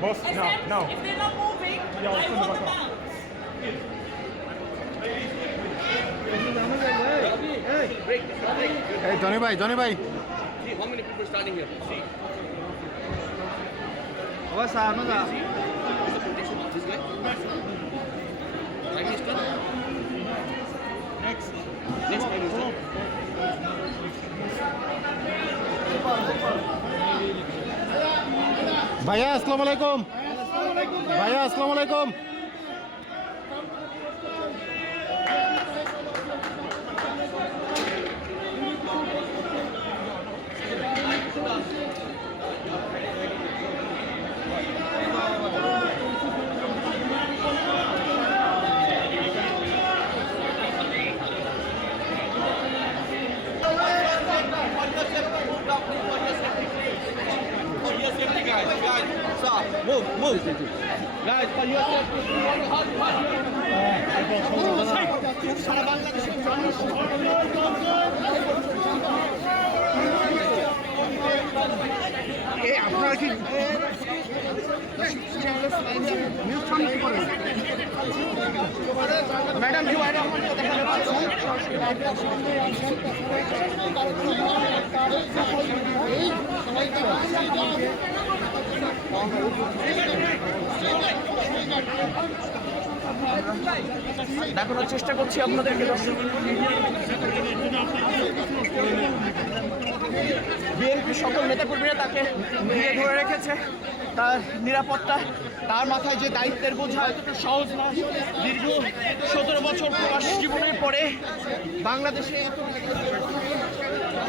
Boss, I no, said, no. if they're not moving, Yeah, I let's send want them them back out. Break, break. এই Johnny ভাই See how many people standing here. See. ও সামনে যা This is the protection of this guy. Prime Minister. Next Prime Minister. ভাইয়া আসসালামু আলাইকুম ভাইয়া আসসালামু আলাইকুম Move, move. Guys, for your safety. আপনারা কি ম্যাডাম কি বাইরে দেখানোর চেষ্টা করছি আপনাদেরকে। বিএনপি সকল নেতাকর্মীরা তাকে ঘিরে ধরে রেখেছে। তার নিরাপত্তা, তার মাথায় যে দায়িত্বের বোঝা এতটা সহজ না। দীর্ঘ 17 বছর প্রবাস জীবনের পরে বাংলাদেশে